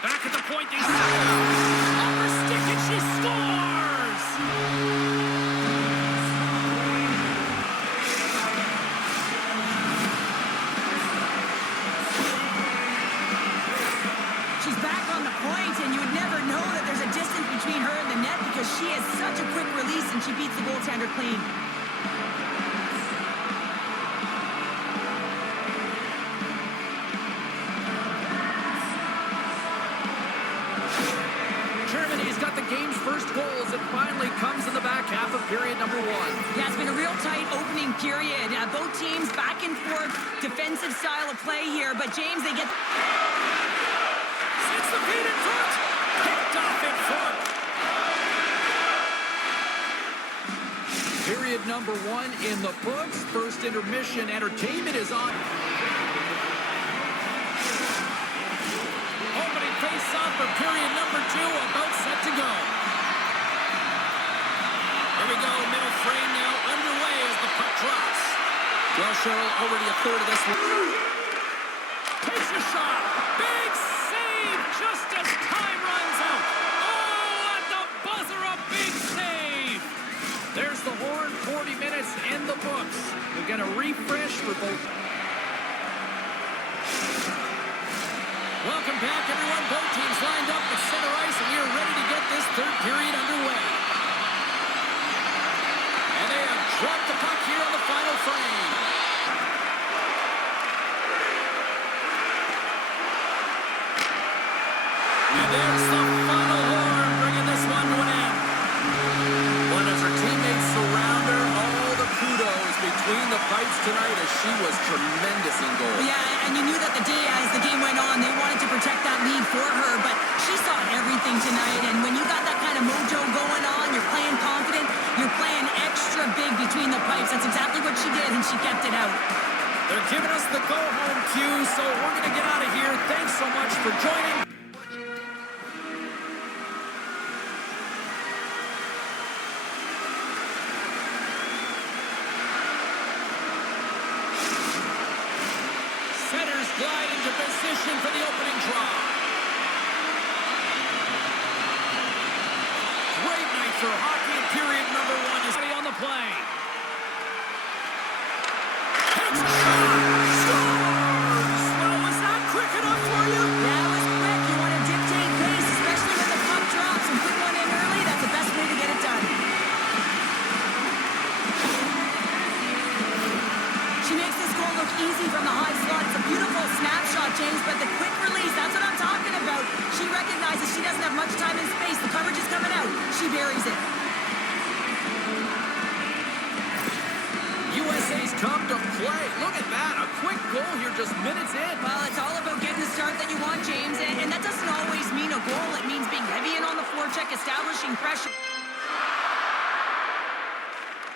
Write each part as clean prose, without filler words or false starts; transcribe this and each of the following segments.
Back at the point, they set it up. Off her stick, and she scores! She's back on the point, and you would never know that there's a distance between her and the net because she has such a quick release, and she beats the goaltender clean. First goals, it finally comes in the back half of period number one. Yeah, it's been a real tight opening period. Both teams back and forth, defensive style of play here, but James, they get... Sets the feet in front! Picked off in front! Period number one in the books. First intermission, entertainment is on. Opening face-off for period number two, about set to go. Here we go, middle frame now underway as the puck drops. Well, Cheryl, already a third of this one. Takes a shot. Big save just as time runs out. Oh, at the buzzer, a big save. There's the horn, 40 minutes in the books. We'll get a refresh for both. Welcome back, everyone. Both teams lined up at center ice, and we are ready to get this third period underway. Drop the puck here on the final frame. And there's the final horn, bringing this one to an end. Well, as her teammates surround her, all the kudos between the pipes tonight as she was tremendous in goal. Yeah, and you knew that as the game went on, they wanted to protect that lead for her, but she saw everything tonight, and when you got that kind of mojo going on, you're playing confident, you're playing extra big between the pipes. That's exactly what she did, and she kept it out. They're giving us the go-home cue, so we're going to get out of here. Thanks so much for joining. Setters glide into position for the opening draw. Great night for hockey in period number one is on the play. Takes a shot. Scores! Well, was that quick enough for you? That was quick. You want to dictate pace, especially when the puck drops and put one in early. That's the best way to get it done. She makes this goal look easy from the high slot. It's a beautiful snapshot, James, but the quick release, that's what I'm talking about. She recognizes she doesn't have much time and space. The coverage is coming out. She buries it. USA's come to play. Look at that. A quick goal here just minutes in. Well, it's all about getting the start that you want, James, and that doesn't always mean a goal. It means being heavy in on the forecheck, establishing pressure.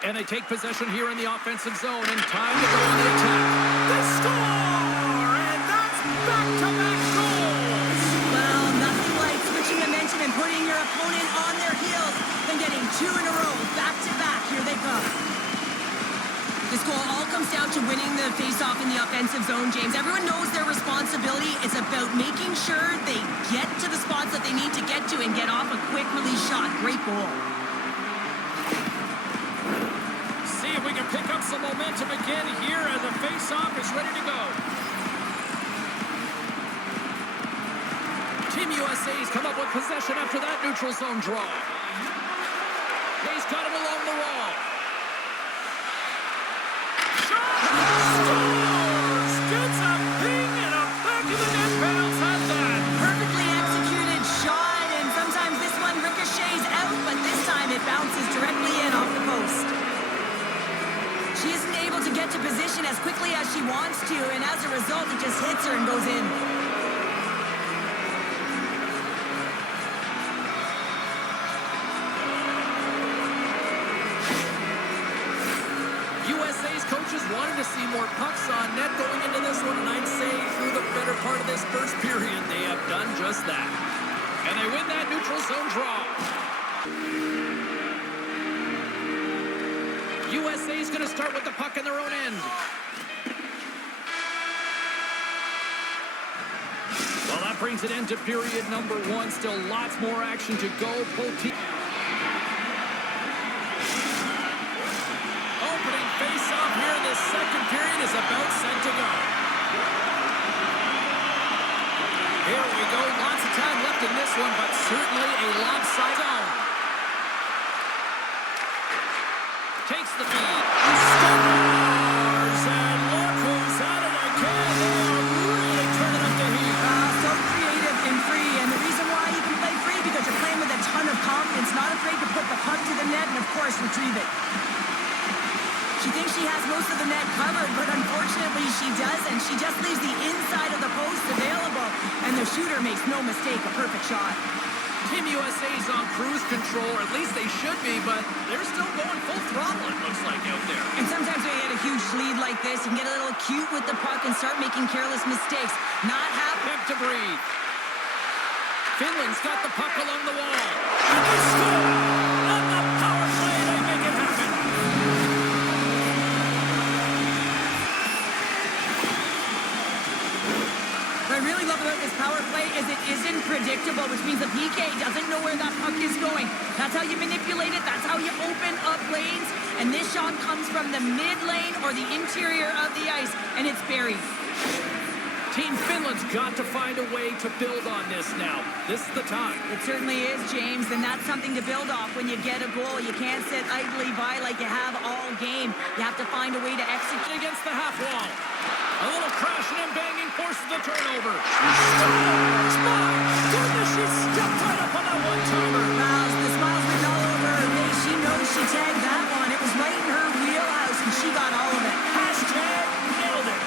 And they take possession here in the offensive zone, and time to go on the attack. They score! And that's back-to-back goals! Well, nothing like switching momentum and putting your opponent on their heels than getting two in a row, back-to-back. Here they come. This goal all comes down to winning the face-off in the offensive zone, James. Everyone knows their responsibility. It's about making sure they get to the spots that they need to get to and get off a quick release shot. Great goal. See if we can pick up some momentum again here as the face-off is ready to go. Team USA's come up with possession after that neutral zone draw. He's got it along the wall. Scores! Gets a ping and a back of the net bounce at that. Perfectly executed shot, and sometimes this one ricochets out, but this time it bounces directly in off the post. She isn't able to get to position as quickly as she wants to, and as a result, it just hits her and goes in. USA's coaches wanted to see more pucks on net going into this one, and I'd say through the better part of this first period, they have done just that. And they win that neutral zone draw. USA's going to start with the puck in their own end. that brings an end to period number 1. Still lots more action to go. Both teams. Opening face-off here in this second period is about set to go. Here we go. Lots of time left in this one, but certainly a lopsided zone. Takes the feed. Stars, and look who's at it again. They are really turning up the heat. So creative and free, and the reason why you can play free because you're playing with a ton of confidence, not afraid to put the puck to the net and, of course, retrieve it. She thinks she has most of the net covered, but unfortunately she doesn't. She just leaves the inside of the post available, and the shooter makes no mistake, a perfect shot. Team USA's on cruise control, or at least they should be, but they're still going full throttle, it looks like, out there. And sometimes when you get a huge lead like this, you can get a little cute with the puck and start making careless mistakes. Not happening. Back to breathe. Finland's got the puck along the wall. And they score! On the power play, they make it happen. What I really love about this power play is it isn't predictable, which means the PK doesn't know where that puck is going. That's how you manipulate it. That's how you open up lanes. And this shot comes from the mid lane or the interior of the ice, and it's buried. Team Finland's got to find a way to build on this now. This is the time. It certainly is, James, and that's something to build off when you get a goal. You can't sit idly by like you have all game. You have to find a way to execute against the half wall. A little crashing and banging forces the turnover. Scores! My goodness, she stepped right up on that one-timer. Wow, the smile's written all over her face. She knows she tagged that one. It was right in her wheelhouse, and she got all of it. Hashtag nailed it.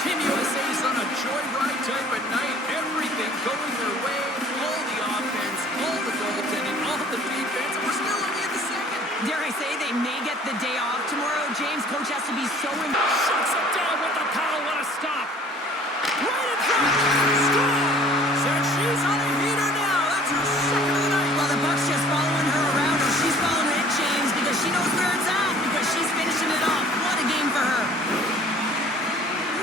Team USA's on a joyride type of night. Everything going their way. All the offense, all the goaltending, all the defense. And we're still only in the second. Dare I say they may get the day off tomorrow. James, coach has to be so shuts it down with the paddle. What a stop. Right in front. Scores. And she's on a heater now. That's her second of the night. Well, the Buck's just following her around, or she's following it, James, because she knows where it's at, because she's finishing it off. What a game for her.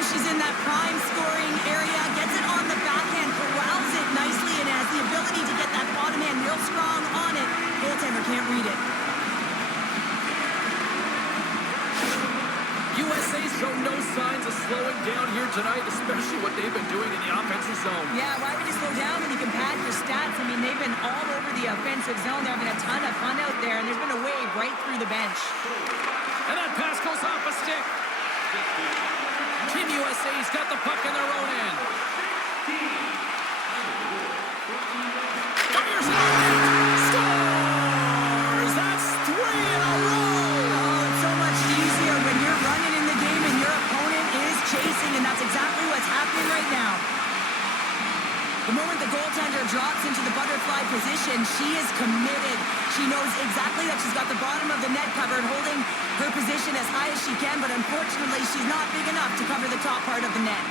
She's in that prime scoring area, gets it on the backhand, corrals it nicely, and has the ability to get that bottom hand real strong on it. Goaltender can't read it. USA show no signs of slowing down here tonight, especially what they've been doing in the offensive zone. Yeah, why would you slow down when you can pad your stats? I mean, they've been all over the offensive zone. They're having a ton of fun out there, and there's been a wave right through the bench. And that pass goes off a stick. Team USA's got the puck in their own end. Fires it on. Scores! That's 3 in a row! Oh, it's so much easier when you're running in the game and your opponent is chasing, and that's exactly what's happening right now. The moment the goaltender drops into the butterfly position, she is committed. She knows exactly that she's got the bottom of the net covered, holding her position as high as she can, but unfortunately, she's not big enough to cover the top part of the net.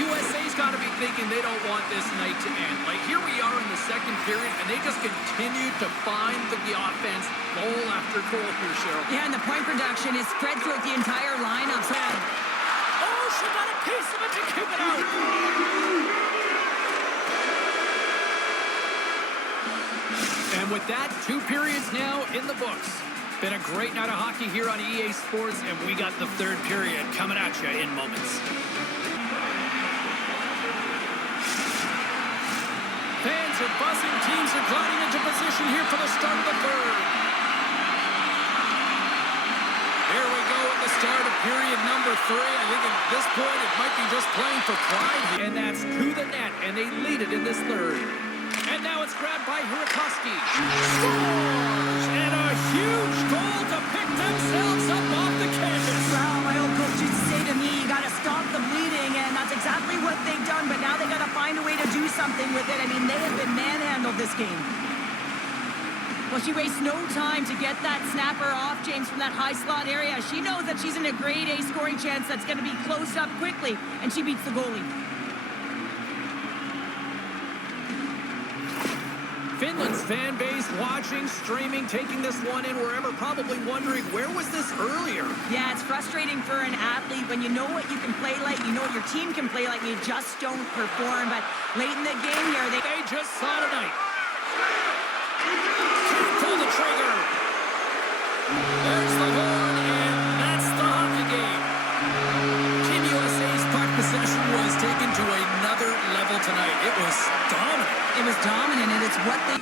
USA's got to be thinking they don't want this night to end. Like, here we are in the second period, and they just continue to find the offense goal after goal here, Cheryl. Yeah, and the point production is spread throughout the entire lineup. Oh, she got a piece of it to keep it out. And with that, 2 periods now in the books. Been a great night of hockey here on EA Sports, and we got the third period coming at you in moments. Fans are buzzing. Teams are gliding into position here for the start of the third. Here we go at the start of period number 3. I think at this point it might be just playing for pride. And that's to the net, and they lead it in this third. And now it's grabbed by Hurakoski. Scores! And a huge goal to pick themselves up off the canvas. Well, my old coach used to say to me, you got to stop the bleeding, and that's exactly what they've done, but now they got to find a way to do something with it. I mean, they have been manhandled this game. Well, she wastes no time to get that snapper off, James, from that high slot area. She knows that she's in a grade A scoring chance that's going to be closed up quickly, and she beats the goalie. Finland's fan base watching, streaming, taking this one in wherever, probably wondering, where was this earlier? Yeah, it's frustrating for an athlete when you know what you can play like, you know what your team can play like, and you just don't perform. But late in the game here, they just saw tonight. Can't pull the trigger. There's the horn, and that's the hockey game. Team USA's puck possession was taken to another level tonight. It was dominant. It was dominant, and it's what they...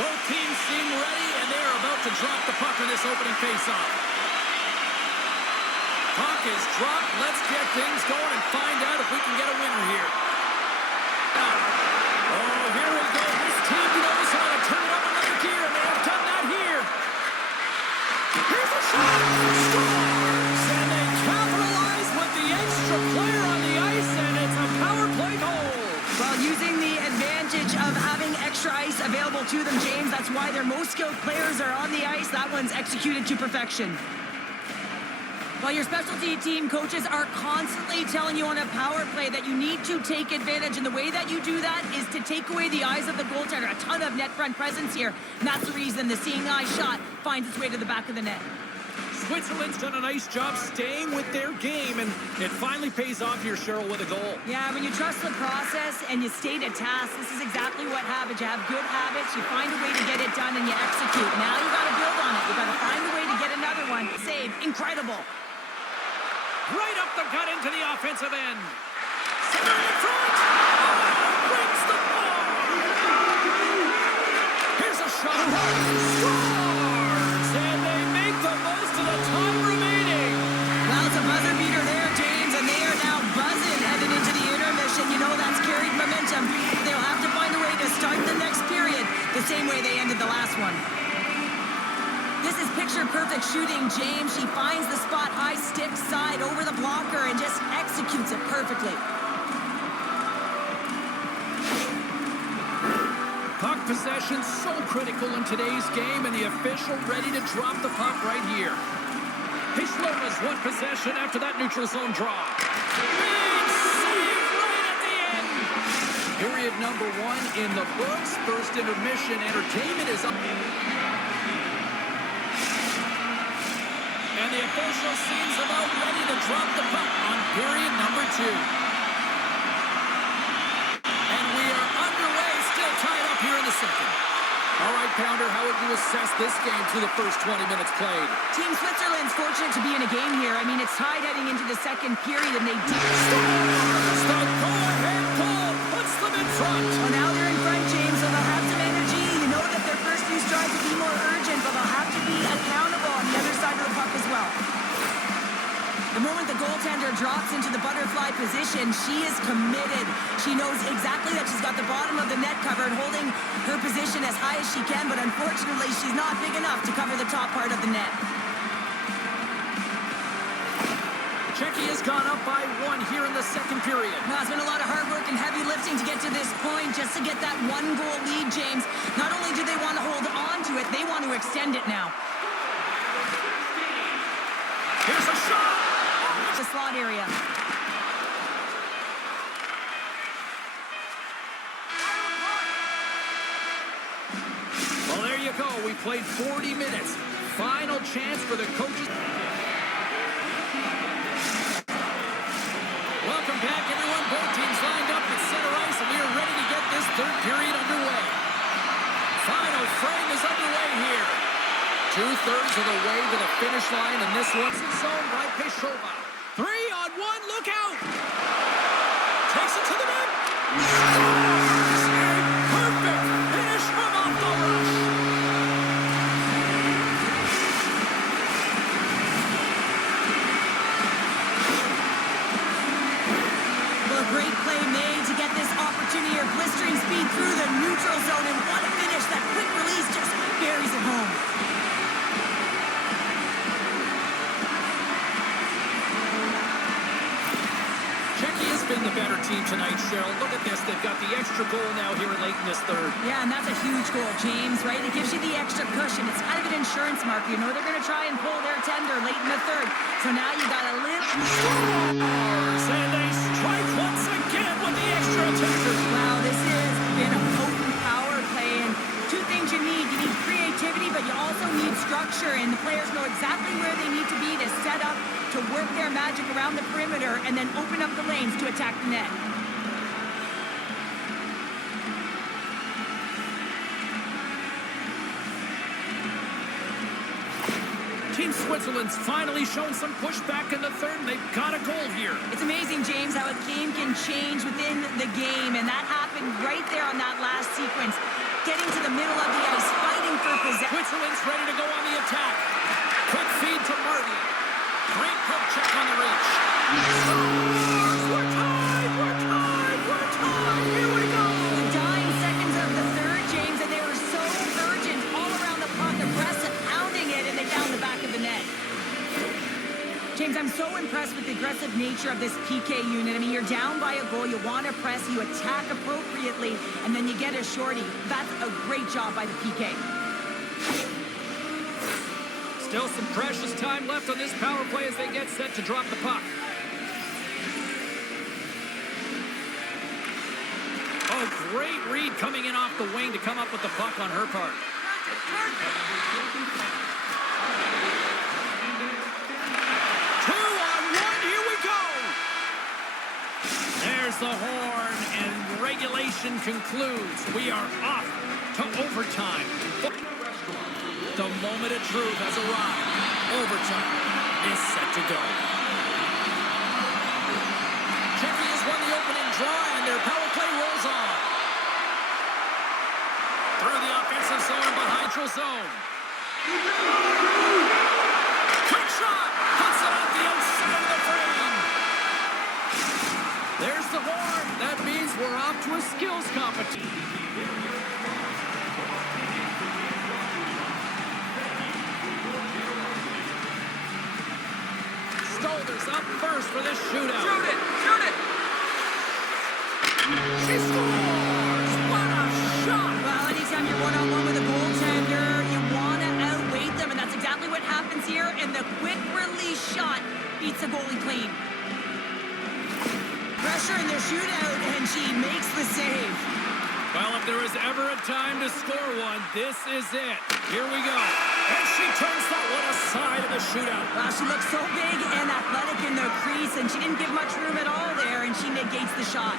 Both teams seem ready, and they are about to drop the puck in this opening faceoff. Puck is dropped. Let's get things going and find out if we can get a winner here. Oh, here we go. This team knows how to turn it up another gear, and they have done that here. Here's a shot. Scores! And they capitalize with the extra player on the ice, and it's a power play goal. Well, using the advantage of having extra ice available to them, James, that's why their most skilled players are on the ice. That one's executed to perfection. Well, your specialty team coaches are constantly telling you on a power play that you need to take advantage, and the way that you do that is to take away the eyes of the goaltender. A ton of net front presence here, and that's the reason the seeing eye shot finds its way to the back of the net. Switzerland's done a nice job staying with their game, and it finally pays off here, Cheryl, with a goal. Yeah, when you trust the process and you stay to task, this is exactly what happens. You have good habits, you find a way to get it done, and you execute. Now you got to build on it. You got to find a way to get another one. Save. Incredible. Right up the gut into the offensive end. Center in front. Oh, brings the ball. Here's a shot. Scores! And they make the most of the time remaining. Well, it's a buzzer beater there, James, and they are now buzzing headed into the intermission. You know that's carried momentum. They'll have to find a way to start the next period the same way they ended the last one. This is picture-perfect shooting, James. She finds the spot, high stick side over the blocker, and just executes it perfectly. Puck possession so critical in today's game, and the official ready to drop the puck right here. Pishlova's won possession after that neutral zone draw. Big save right at the end. Period number 1 in the books. First intermission. Entertainment is up. And the official seems about ready to drop the puck on period number 2. And we are underway, still tied up here in the second. All right, Pounder, how would you assess this game through the first 20 minutes played? Team Switzerland's fortunate to be in a game here. I mean, it's tied heading into the second period, and they did... Scores! The go-ahead goal puts them in front. Well, now they're in front, James, so they'll have some energy. You know that their first few strides will be more urgent, but they'll have to be accountable on the other side of the puck as well. The moment the goaltender drops into the butterfly position, she is committed. She knows exactly that she's got the bottom of the net covered, holding her position as high as she can, but unfortunately, she's not big enough to cover the top part of the net. Czechia has gone up by 1 here in the second period. Now, it's been a lot of hard work and heavy lifting to get to this point, just to get that 1-goal lead, James. Not only do they want to hold on to it, they want to extend it now. Here's a shot! The slot area. Well, there you go. We played 40 minutes. Final chance for the coaches. Welcome back, everyone. Both teams lined up at center ice, and we are ready to get this third period underway. Final frame is underway here. 2/3 of the way to the finish line, and this one's zone by Peshova. 3-on-1, look out! Takes it to the net. Scores! A perfect finish from off the rush. Well, a great play made to get this opportunity or blistering speed through the neutral zone, and what a finish. That quick release just buries it home. Been the better team tonight, Cheryl. Look at this. They've got the extra goal now here late in this third. Yeah, and that's a huge goal, James, right? It gives you the extra cushion. It's kind of an insurance marker. You know they're going to try and pull their tender late in the third. So now you got a little... And they strike once again with the extra attacker. Wow, this has been a potent power play. And two things you need. You need creativity, but you also need structure. And the players know exactly where they need to be to set up, to work their magic around the perimeter, and then open up the lanes to attack the net. Team Switzerland's finally shown some pushback in the third, and they've got a goal here. It's amazing, James, how a game can change within the game, and that happened right there on that last sequence. Getting to the middle of the ice, fighting for possession. Switzerland's ready to go on the attack. Quick feed to Marty. Great poke check on the reach. We're tied! We're tied! We're tied! Here we go! The dying seconds of the third, James, and they were so urgent all around the puck, aggressive, pounding it, and they found the back of the net. James, I'm so impressed with the aggressive nature of this PK unit. I mean, you're down by a goal, you want to press, you attack appropriately, and then you get a shorty. That's a great job by the PK. Still some precious time left on this power play as they get set to drop the puck. Oh, great read coming in off the wing to come up with the puck on her part. 2-on-1, here we go! There's the horn, and regulation concludes. We are off to overtime. The moment of truth has arrived. Overtime is set to go. Czechia has won the opening draw, and their power play rolls on. Through the offensive zone behind neutral zone. Quick shot! Puts it off the outside of the frame. There's the horn. That means we're off to a skills competition. Stolders up first for this shootout. Shoot it! Shoot it! She scores! What a shot! Well, anytime you're one-on-one with a goaltender, you want to outweight them, and that's exactly what happens here, and the quick release shot beats the goalie clean. Pressure in the shootout, and she makes the save. Well, if there was ever a time to score one, this is it. Here we go. And she turns that one aside in the shootout. Wow, she looks so big and athletic in the crease, and she didn't give much room at all there, and she negates the shot.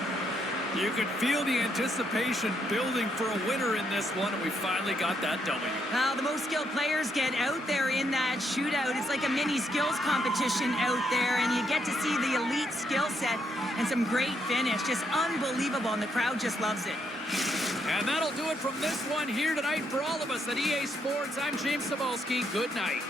You could feel the anticipation building for a winner in this one, and we finally got that W. Well, the most skilled players get out there in that shootout. It's like a mini skills competition out there, and you get to see the elite skill set and some great finish. Just unbelievable, and the crowd just loves it. And that'll do it from this one here tonight for all of us at EA Sports. I'm James Cebulski. Good night.